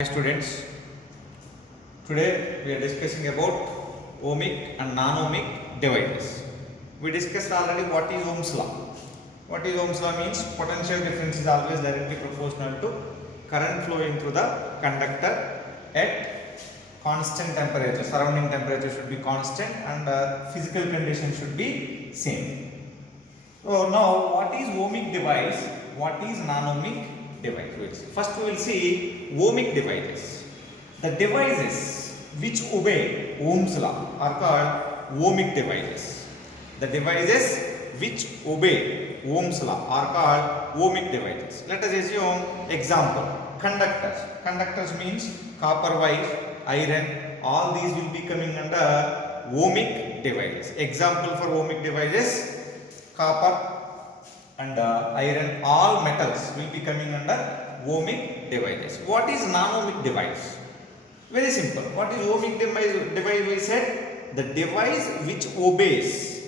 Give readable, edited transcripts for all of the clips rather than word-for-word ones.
Hi students, today we are discussing about ohmic and non-ohmic devices. We discussed already what is Ohm's law. What is Ohm's law means potential difference is always directly proportional to current flowing through the conductor at constant temperature. Surrounding temperature should be constant and physical condition should be same. So now what is ohmic device? What is non-ohmic device? First we will see ohmic devices. The devices which obey Ohm's law are called ohmic devices. The devices which obey Ohm's law are called ohmic devices. Let us assume example conductors. Conductors means copper wire, iron, all these will be coming under ohmic devices. Example for ohmic devices copper and iron, all metals will be coming under ohmic devices. What is non-ohmic device? Very simple. What is ohmic device? We said the device which obeys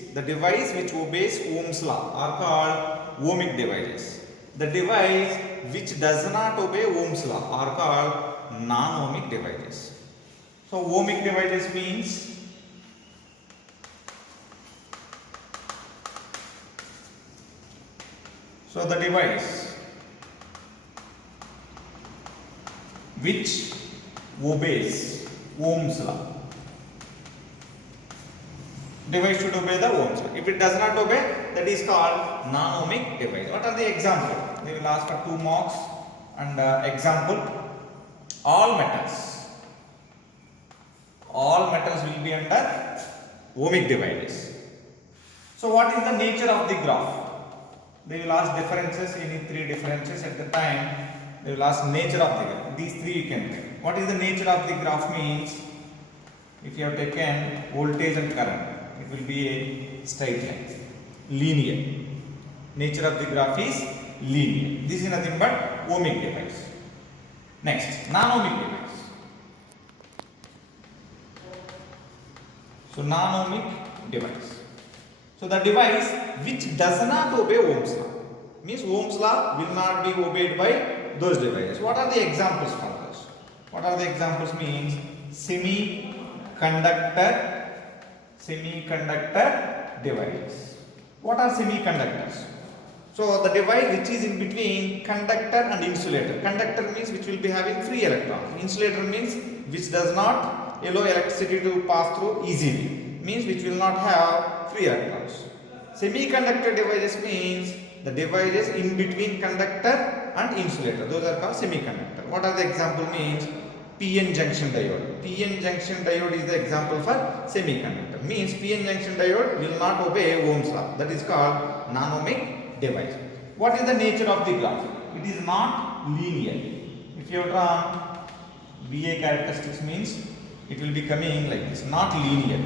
Ohm's law are called ohmic devices. The device which does not obey Ohm's law are called non-ohmic devices. So ohmic devices means the device which obeys Ohm's law. Device should obey the Ohm's law. If it does not obey, that is called non-ohmic device. What are the examples? They will ask for 2 marks. And example, all metals will be under ohmic devices. So what is the nature of the graph? They will ask differences, any 3 differences at the time. They will ask nature of the graph. These 3 you can take. What is the nature of the graph means? If you have taken voltage and current, it will be a straight line, linear. Nature of the graph is linear. This is nothing but ohmic device. Next, non-ohmic device. So non-ohmic device. So the device which does not obey Ohm's law means Ohm's law will not be obeyed by those devices. What are the examples for this? What are the examples means semiconductor devices. What are semiconductors? So the device which is in between conductor and insulator. Conductor means which will be having free electrons. Insulator means which does not allow electricity to pass through easily. Means which will not have free electrons. Semiconductor devices means the devices in between conductor and insulator. Those are called semiconductor. What are the example means? PN junction diode. PN junction diode is the example for semiconductor. Means PN junction diode will not obey Ohm's law. That is called non-ohmic device. What is the nature of the graph? It is not linear. If you have drawn VA characteristics means it will be coming like this. Not linear.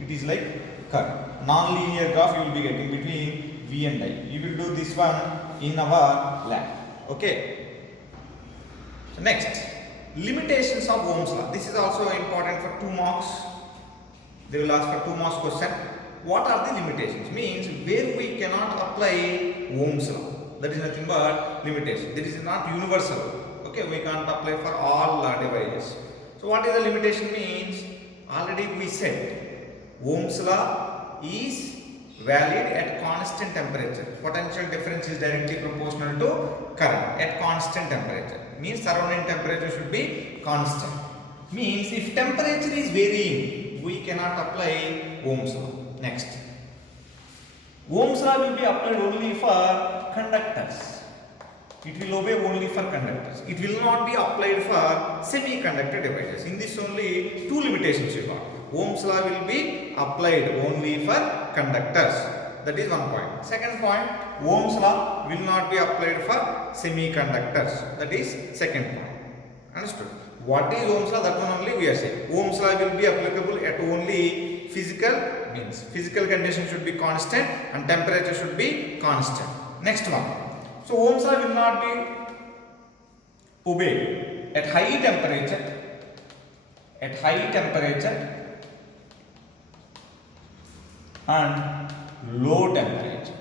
It is like curve. Non-linear graph you will be getting between V and I. You will do this one in our lab. Okay. So next, limitations of Ohm's law. This is also important for 2 marks. They will ask for 2 marks question. What are the limitations? Means where we cannot apply Ohm's law. That is nothing but limitation. This is not universal. Okay, we can't apply for all devices. So what is the limitation means? Already we said Ohm's law is valid at constant temperature. Potential difference is directly proportional to current at constant temperature. Means surrounding temperature should be constant. Means if temperature is varying, we cannot apply Ohm's law. Next, Ohm's law will be applied only for conductors. It will obey only for conductors. It will not be applied for semiconductor devices. In this only 2 limitations you got. Ohm's law will be applied only for conductors. That is one point. Second point, Ohm's law will not be applied for semiconductors. That is second point. Understood? What is Ohm's law? That one only we are saying. Ohm's law will be applicable at only physical means. Physical condition should be constant and temperature should be constant. Next one. So Ohm's law will not be obeyed at high temperature. And low temperature.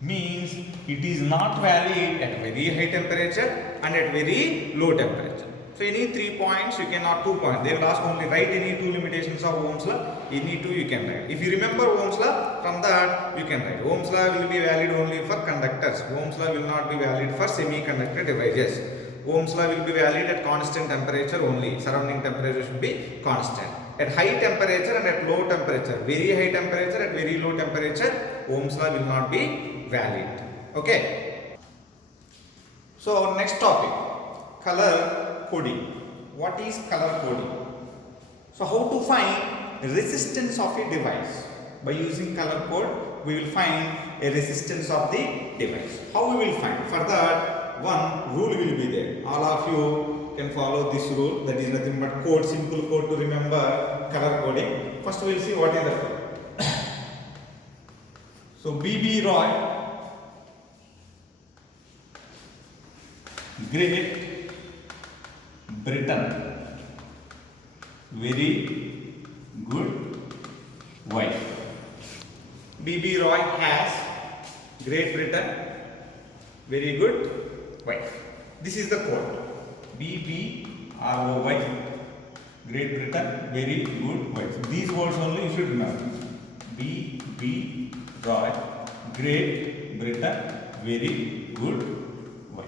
Means it is not valid at very high temperature and at very low temperature. So any 3 points you cannot 2 points. They will ask only write any two limitations of Ohm's law. Any two you can write. If you remember Ohm's law, from that you can write. Ohm's law will be valid only for conductors. Ohm's law will not be valid for semiconductor devices. Ohm's law will be valid at constant temperature only. Surrounding temperature should be constant. At high temperature and at low temperature, very high temperature at very low temperature, Ohm's law will not be valid. Okay. So our next topic, color coding. What is color coding? So how to find resistance of a device? By using color code, we will find a resistance of the device. How we will find? For that, one rule will be there. All of you can follow this rule. That is nothing but code, simple code to remember color coding. First we will see what is the code. So B.B. Roy, Great Britain, very good wife. B.B. Roy has Great Britain, very good wife. This is the code. B.B. R.O.Y. Great Britain, very good wife. These words only you should remember. B.B. Roy, Great Britain, very good wife.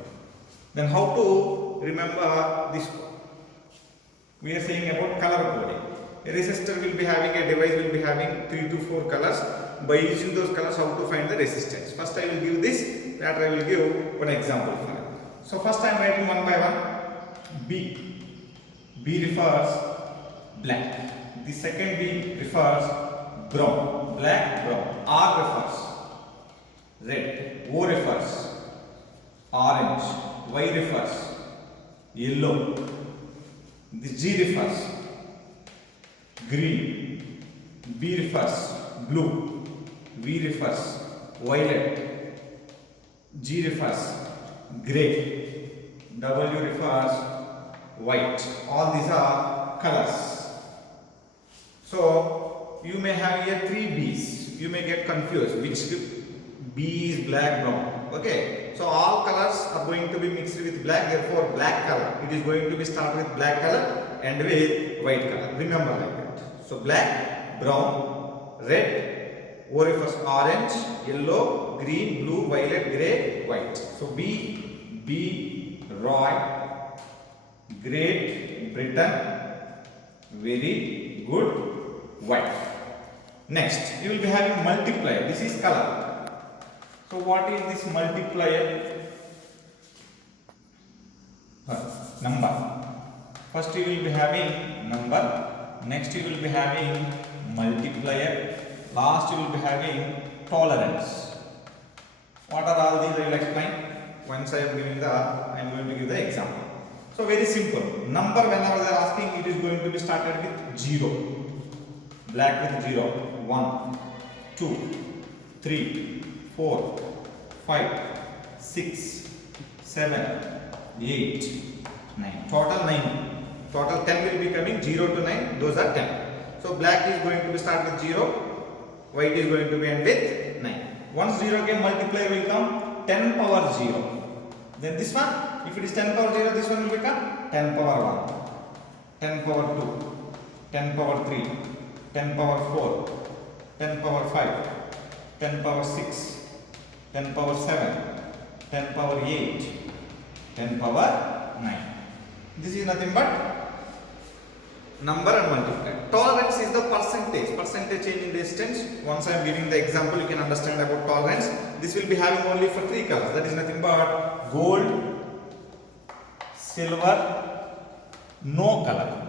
Then how to remember this code? We are saying about color coding. A resistor will be having, a device will be having 3 to 4 colors. By using those colors, how to find the resistance? First I will give this, later I will give one example for it. So first I am writing one by one. B. B refers black. The second B refers brown. Black, brown. R refers red. O refers orange. Y refers yellow. The G refers green. B refers blue. V refers violet. G refers grey. W refers white. All these are colors. So you may have here 3 B's. You may get confused which B is black, brown. Okay. So all colors are going to be mixed with black. Therefore black color. It is going to be start with black color and with white color. Remember like that. So black, brown, red. O refers orange, yellow, green, blue, violet, grey, white. So B. Roy, Great Britain, very good wife. Next, you will be having multiplier. This is color. So what is this multiplier? Number. First you will be having number. Next you will be having multiplier. Last you will be having tolerance. What are all these? I will explain. Once I am giving I am going to give the example. So very simple. Number, whenever they are asking, it is going to be started with 0. Black with 0. 1, 2, 3, 4, 5, 6, 7, 8, 9. Total 9. Total 10 will be coming. 0 to 9. Those are 10. So black is going to be start with 0. White is going to be end with 9. Once 0 came, multiplier will come 10 power 0. Then this one, if it is 10 power 0, this one will become 10 power 1, 10 power 2, 10 power 3, 10 power 4, 10 power 5, 10 power 6, 10 power 7, 10 power 8, 10 power 9. This is nothing but number and multiplier. Tolerance is the percentage change in distance. Once I am giving the example, you can understand about tolerance. This will be having only for 3 colors. That is nothing but gold, silver, no color.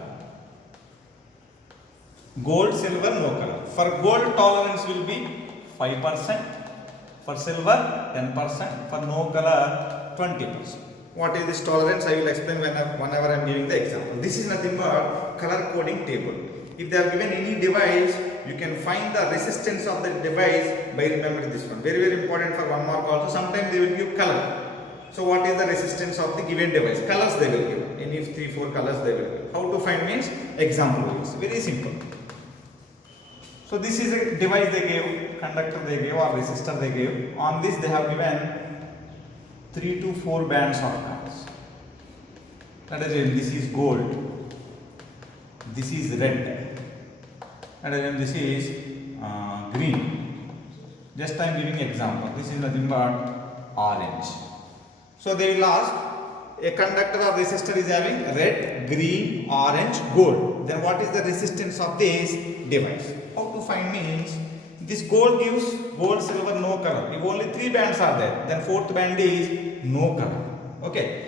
Gold, silver, no color. For gold, tolerance will be 5%. For silver, 10%. For no color, 20%. What is this tolerance? I will explain whenever I am giving the example. This is nothing but color coding table. If they are given any device, you can find the resistance of the device by remembering this one. Very, very important for 1 mark also. Sometimes they will give color. So what is the resistance of the given device? Colors they will give. Any 3-4 colors they will give. How to find means example ways. Very simple. So this is a device they gave, conductor they gave or resistor they gave. On this they have given 3 to 4 bands of colors. Let us assume this is gold, this is red, let us assume this is green. Just I am giving example. This is nothing but orange. So they will ask, a conductor or resistor is having red, green, orange, gold. Then what is the resistance of this device? How to find means, this gold gives gold, silver, no color. If only 3 bands are there, then 4th band is no color. Okay.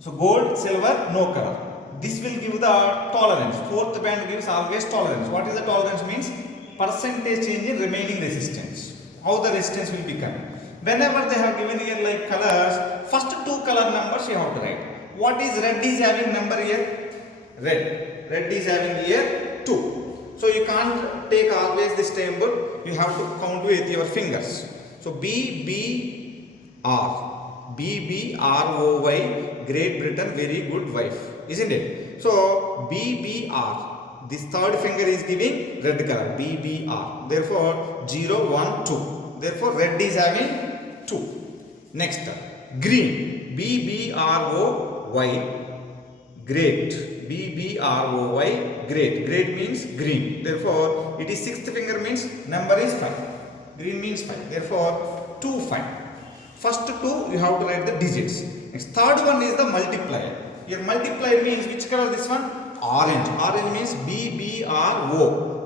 So gold, silver, no color. This will give the tolerance. 4th band gives always tolerance. What is the tolerance means? Percentage change in remaining resistance. How the resistance will become. Whenever they have given here like colors, first 2 color numbers you have to write. What is red is having number here? Red. Red is having here 2. So you can't take always this table. You have to count with your fingers. So BBR. BBROY, Great Britain, very good wife. Isn't it? So BBR. This third finger is giving red color. BBR. Therefore 0, 1, 2. Therefore red is having 2. Next, green. BBROY, great. BBROY, great. Great means green. Therefore it is 6th finger means number is 5. Green means 5. Therefore 2, 5. First 2 you have to write the digits. Next, third one is the multiplier. Here multiplier means which color this one? Orange. Orange means BBRO.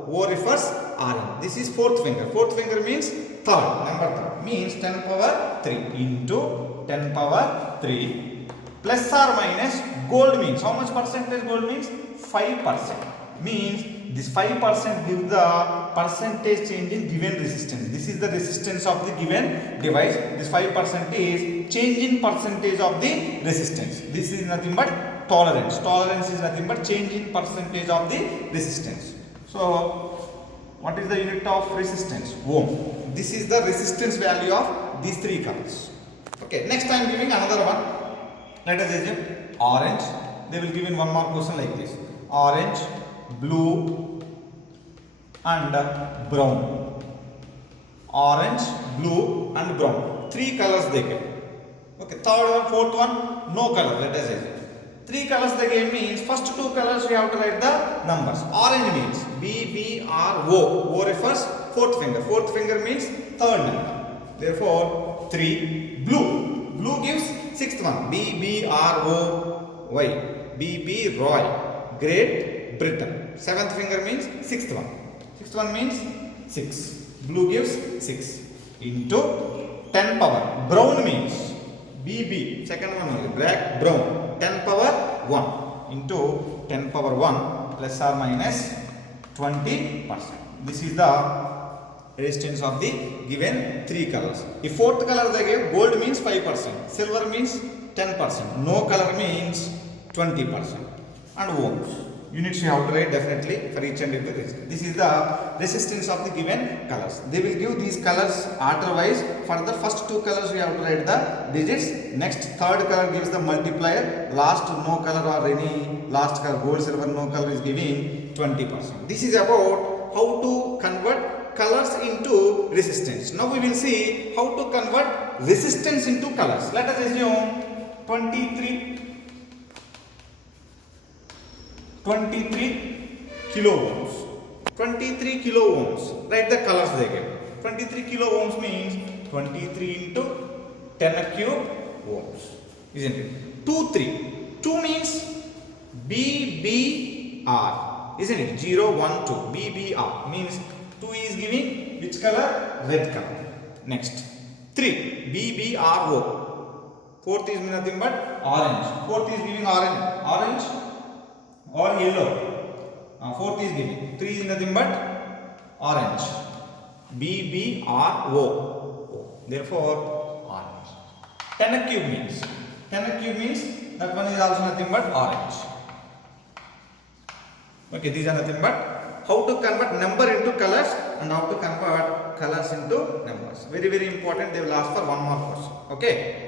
O refers orange. This is 4th finger. 4th finger means third. Number 3 means 10 power 3 into 10 power 3 plus or minus gold means. How much percentage gold means? 5%. Means this 5% gives the percentage change in given resistance. This is the resistance of the given device. This 5% is change in percentage of the resistance. This is nothing but tolerance. Tolerance is nothing but change in percentage of the resistance. So what is the unit of resistance? Ohm. This is the resistance value of these 3 colors. Okay, next I am giving another one. Let us assume orange. They will give in one more question like this. Orange, blue and brown. Orange, blue and brown. 3 colors they gave. Okay, third one, fourth one, no color. Let us assume. 3 colors they gave means first 2 colors we have to write the numbers. Orange means BBRO. O refers 4th finger. 4th finger means third number. Therefore 3. Blue. Blue gives 6th one. BBROY. BB Roy. Great Britain. 7th finger means 6th one. 6th one means 6. Blue gives 6 into 10 power. Brown means BB. Second one only. Black, brown. 10 power 1 into 10 power 1 plus or minus 20%. This is the resistance of the given 3 colors. If 4th color they gave, gold means 5%, silver means 10%, no color means 20%. And ohms. Units you have to write definitely for each and every resistance. This is the resistance of the given colors. They will give these colors order wise. For the first 2 colors we have to write the digits. Next third color gives the multiplier. Last no color or any last color gold, silver, no color is giving 20%. This is about how to convert colors into resistance. Now we will see how to convert resistance into colors. Let us assume 23 kilo ohms. 23 kilo ohms. Write the colors they give. 23 kilo ohms means 23 into 10 cube ohms. Isn't it? 2, 3. 2 means BBR. Isn't it? 0, 1, 2. BBR means 2 is giving which color? Red color. Next. 3. BBRO. 4th is nothing but orange. 4th is giving orange. Orange or yellow. 4th is giving. 3 is nothing but orange. BBRO. Therefore orange. 10 cube means. 10 cube means that one is also nothing but orange. Okay, these are nothing but how to convert number into colors and how to convert colors into numbers. Very, very important. They will ask for one more question. Okay.